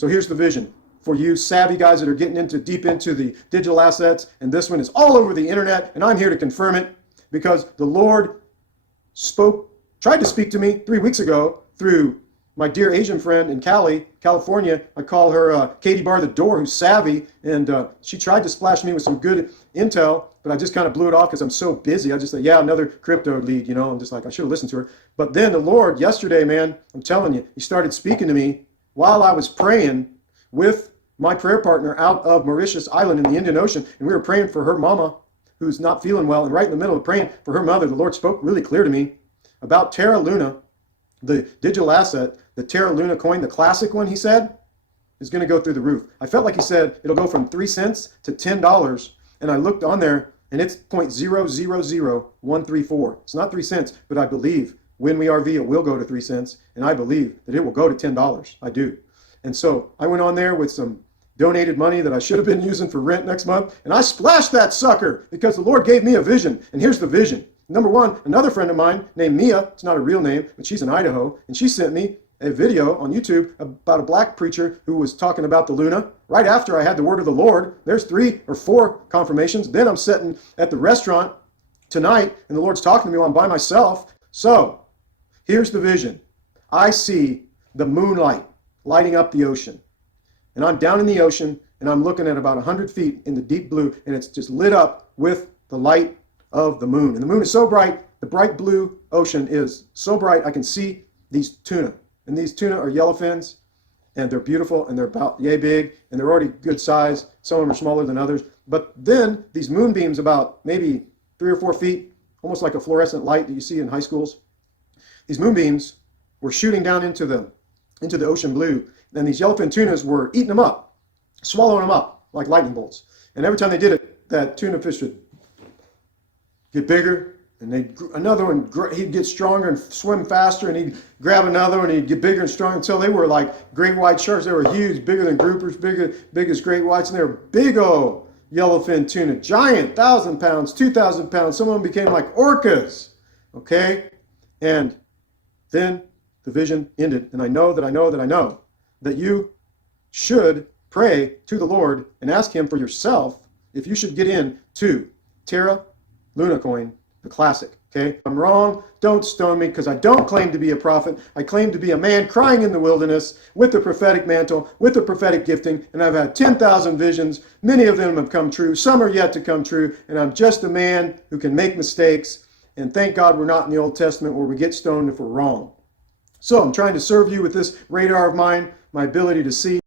So here's the vision for you savvy guys that are getting deep into the digital assets. And this one is all over the internet. And I'm here to confirm it because the Lord tried to speak to me 3 weeks ago through my dear Asian friend in Cali, California. I call her Katie Bar the Door, who's savvy. And she tried to splash me with some good intel, but I just kind of blew it off because I'm so busy. I just said, yeah, another crypto lead, you know. I'm just like, I should have listened to her. But then the Lord yesterday, man, I'm telling you, he started speaking to me while I was praying with my prayer partner out of Mauritius Island in the Indian Ocean. And we were praying for her mama who's not feeling well. And right in the middle of praying for her mother, the Lord spoke really clear to me about Terra Luna, the digital asset. The Terra Luna coin, the classic one, he said, is going to go through the roof. I felt like he said it'll go from 3 cents to $10. And I looked on there and it's 0.000134. It's not 3 cents, but I believe when we RV, it will go to 3 cents. And I believe that it will go to $10. I do. And so I went on there with some donated money that I should have been using for rent next month. And I splashed that sucker because the Lord gave me a vision. And here's the vision. Number one, another friend of mine named Mia, it's not a real name, but she's in Idaho. And she sent me a video on YouTube about a black preacher who was talking about the Luna. Right after I had the word of the Lord, there's 3 or 4 confirmations. Then I'm sitting at the restaurant tonight and the Lord's talking to me while I'm by myself. So here's the vision. I see the moonlight lighting up the ocean. And I'm down in the ocean and I'm looking at about 100 feet in the deep blue and it's just lit up with the light of the moon. And the moon is so bright, the bright blue ocean is so bright I can see these tuna. And these tuna are yellowfins, and they're beautiful, and they're about yay big, and they're already good size. Some of them are smaller than others. But then these moonbeams about maybe 3 or 4 feet, almost like a fluorescent light that you see in high schools. These moonbeams were shooting down into the ocean blue, and these yellowfin tunas were eating them up, swallowing them up like lightning bolts. And every time they did it, that tuna fish would get bigger, and another one, he'd get stronger and swim faster, and he'd grab another one, and he'd get bigger and stronger until they were like great white sharks. They were huge, bigger than groupers, big as great whites, and they were big old yellowfin tuna, giant, 1,000 pounds, 2,000 pounds. Some of them became like orcas, okay? And then the vision ended, and I know that you should pray to the Lord and ask him for yourself if you should get in to Terra Luna coin, the classic, okay? If I'm wrong, don't stone me because I don't claim to be a prophet. I claim to be a man crying in the wilderness with the prophetic mantle, with the prophetic gifting, and I've had 10,000 visions. Many of them have come true. Some are yet to come true, and I'm just a man who can make mistakes, and thank God we're not in the Old Testament where we get stoned if we're wrong. So I'm trying to serve you with this radar of mine, my ability to see.